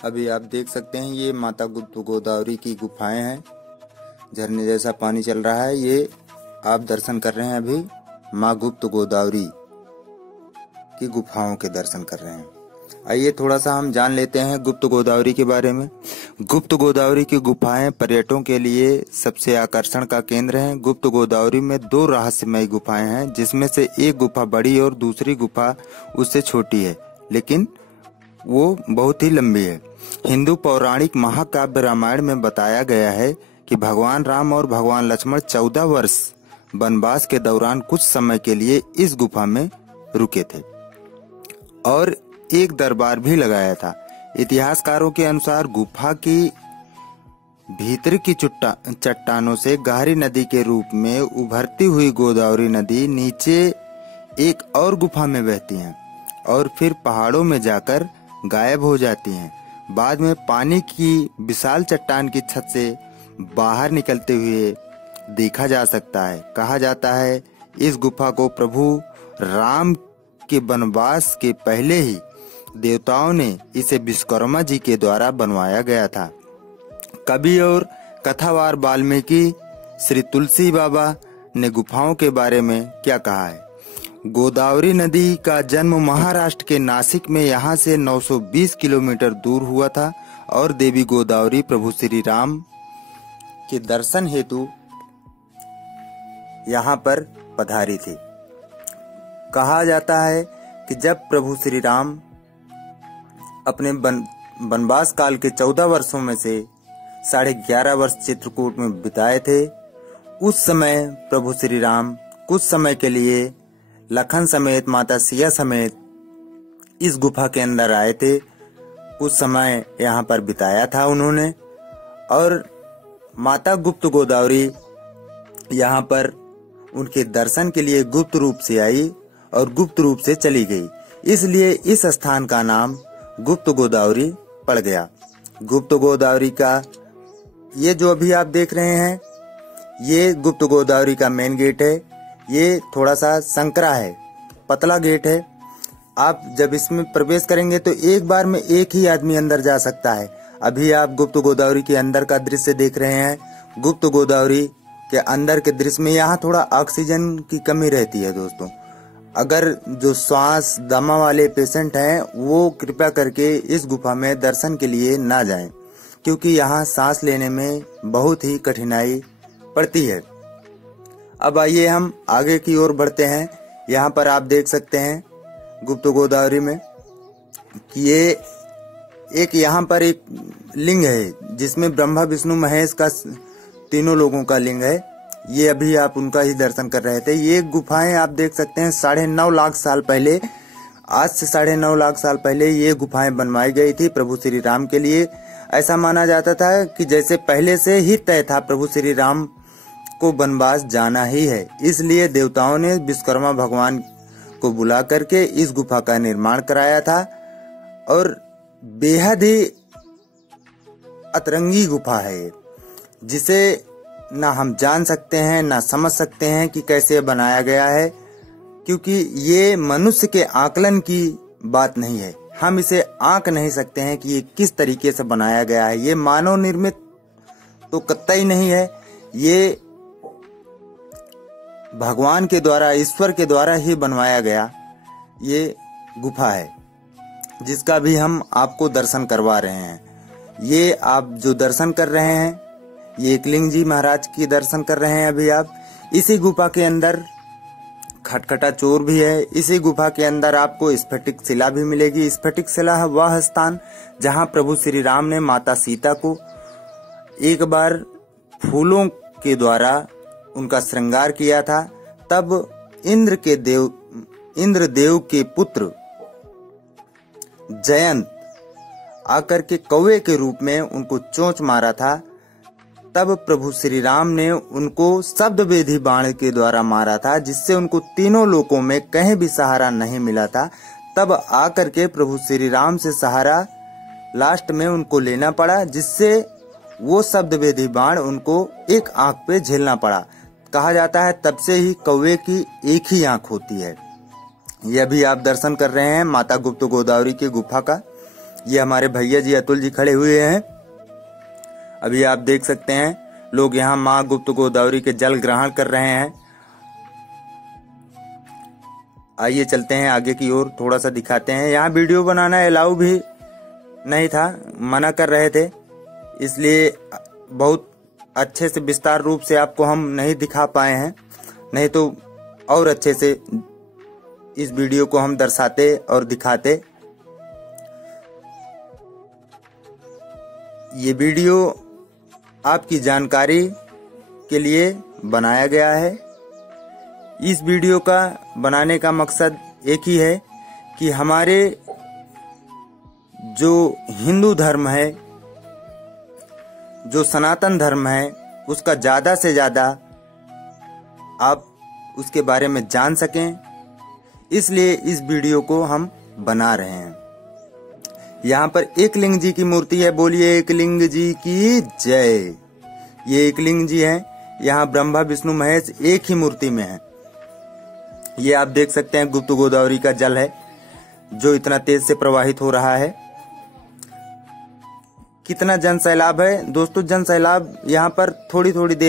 अभी आप देख सकते हैं ये माता गुप्त गोदावरी की गुफाएं हैं। झरने जैसा पानी चल रहा है। ये आप दर्शन कर रहे हैं अभी माँ गुप्त गोदावरी की गुफाओं के दर्शन कर रहे हैं। आइए थोड़ा सा हम जान लेते हैं गुप्त गोदावरी के बारे में। गुप्त गोदावरी की गुफाएं पर्यटकों के लिए सबसे आकर्षण का केंद्र हैं। गुप्त गोदावरी में 2 रहस्यमयी गुफाएं हैं, जिसमें से एक गुफा बड़ी और दूसरी गुफा उससे छोटी है, लेकिन वो बहुत ही लंबी है। हिंदू पौराणिक महाकाव्य रामायण में बताया गया है कि भगवान राम और भगवान लक्ष्मण 14 वर्ष वनवास के दौरान कुछ समय के लिए इस गुफा में रुके थे और एक दरबार भी लगाया था। इतिहासकारों के अनुसार गुफा की भीतर की चट्टानों से गहरी नदी के रूप में उभरती हुई गोदावरी नदी नीचे एक और गुफा में बहती है और फिर पहाड़ों में जाकर गायब हो जाती हैं। बाद में पानी की विशाल चट्टान की छत से बाहर निकलते हुए देखा जा सकता है। कहा जाता है इस गुफा को प्रभु राम के वनवास के पहले ही देवताओं ने इसे विश्वकर्मा जी के द्वारा बनवाया गया था। कवि और कथावार वाल्मीकि श्री तुलसी बाबा ने गुफाओं के बारे में क्या कहा है। गोदावरी नदी का जन्म महाराष्ट्र के नासिक में यहाँ से 920 किलोमीटर दूर हुआ था और देवी गोदावरी प्रभु श्री राम के दर्शन हेतु यहाँ पर पधारी थी। कहा जाता है कि जब प्रभु श्री राम अपने वनवास काल के 14 वर्षों में से 11.5 वर्ष चित्रकूट में बिताए थे, उस समय प्रभु श्री राम कुछ समय के लिए लखन समेत माता सिया समेत इस गुफा के अंदर आए थे। कुछ समय यहाँ पर बिताया था उन्होंने और माता गुप्त गोदावरी यहाँ पर उनके दर्शन के लिए गुप्त रूप से आई और गुप्त रूप से चली गई, इसलिए इस स्थान का नाम गुप्त गोदावरी पड़ गया। गुप्त गोदावरी का ये जो अभी आप देख रहे हैं, ये गुप्त गोदावरी का मेन गेट है। ये थोड़ा सा संकरा है, पतला गेट है। आप जब इसमें प्रवेश करेंगे तो एक बार में एक ही आदमी अंदर जा सकता है। अभी आप गुप्त गोदावरी के अंदर का दृश्य देख रहे हैं। गुप्त गोदावरी के अंदर के दृश्य में यहाँ थोड़ा ऑक्सीजन की कमी रहती है दोस्तों। अगर जो श्वास दमा वाले पेशेंट हैं वो कृपया करके इस गुफा में दर्शन के लिए ना जाएं, क्योंकि यहाँ सांस लेने में बहुत ही कठिनाई पड़ती है। अब आइए हम आगे की ओर बढ़ते हैं। यहाँ पर आप देख सकते हैं गुप्त गोदावरी में कि ये एक यहाँ पर एक लिंग है जिसमें ब्रह्मा विष्णु महेश का तीनों लोगों का लिंग है। ये अभी आप उनका ही दर्शन कर रहे थे। ये गुफाएं आप देख सकते हैं 9.5 लाख साल पहले, आज से 9.5 लाख साल पहले ये गुफाएं बनवाई गई थी प्रभु श्री राम के लिए। ऐसा माना जाता था कि जैसे पहले से ही तय था प्रभु श्री राम को वनवास जाना ही है, इसलिए देवताओं ने विश्वकर्मा भगवान को बुला करके इस गुफा का निर्माण कराया था। और बेहद ही अतरंगी गुफा है ये, जिसे ना हम जान सकते हैं ना समझ सकते हैं कि कैसे बनाया गया है, क्योंकि ये मनुष्य के आकलन की बात नहीं है। हम इसे आंक नहीं सकते हैं कि ये किस तरीके से बनाया गया है। ये मानव निर्मित तो कतई नहीं है, ये भगवान के द्वारा, ईश्वर के द्वारा ही बनवाया गया ये गुफा है, जिसका भी हम आपको दर्शन करवा रहे हैं। ये आप जो दर्शन कर रहे हैं, ये एकलिंग जी महाराज की दर्शन कर रहे हैं अभी आप। इसी गुफा के अंदर खटखटा चोर भी है। इसी गुफा के अंदर आपको स्फटिक शिला भी मिलेगी। स्फटिक शिला है वह स्थान जहां प्रभु श्री राम ने माता सीता को एक बार फूलों के द्वारा उनका श्रृंगार किया था। तब इंद्रदेव के पुत्र जयंत आकर के कौवे के रूप में उनको चोंच मारा था। तब प्रभु श्री राम ने उनको शब्द वेदी बाण के द्वारा मारा था, जिससे उनको तीनों लोकों में कहीं भी सहारा नहीं मिला था। तब आकर के प्रभु श्री राम से सहारा लास्ट में उनको लेना पड़ा, जिससे वो शब्द वेदी बाण उनको एक आंख पे झेलना पड़ा। कहा जाता है तब से ही कौवे की एक ही आंख होती है। ये भी आप दर्शन कर रहे हैं माता गुप्त गोदावरी की गुफा का। ये हमारे भैया जी अतुल जी खड़े हुए हैं। अभी आप देख सकते हैं लोग यहाँ माँ गुप्त गोदावरी के जल ग्रहण कर रहे हैं। आइए चलते हैं आगे की ओर, थोड़ा सा दिखाते हैं। यहाँ वीडियो बनाना अलाउ भी नहीं था, मना कर रहे थे, इसलिए बहुत अच्छे से विस्तार रूप से आपको हम नहीं दिखा पाए हैं, नहीं तो और अच्छे से इस वीडियो को हम दर्शाते और दिखाते। ये वीडियो आपकी जानकारी के लिए बनाया गया है। इस वीडियो का बनाने का मकसद एक ही है कि हमारे जो हिंदू धर्म है, जो सनातन धर्म है, उसका ज्यादा से ज्यादा आप उसके बारे में जान सकें, इसलिए इस वीडियो को हम बना रहे हैं। यहाँ पर एकलिंग जी की मूर्ति है, बोलिए एकलिंग जी की जय। ये एकलिंग जी हैं, यहाँ ब्रह्मा विष्णु महेश एक ही मूर्ति में है। ये आप देख सकते हैं गुप्त गोदावरी का जल है जो इतना तेज से प्रवाहित हो रहा है। कितना जन सैलाब है दोस्तों, जन सैलाब यहाँ पर थोड़ी थोड़ी देर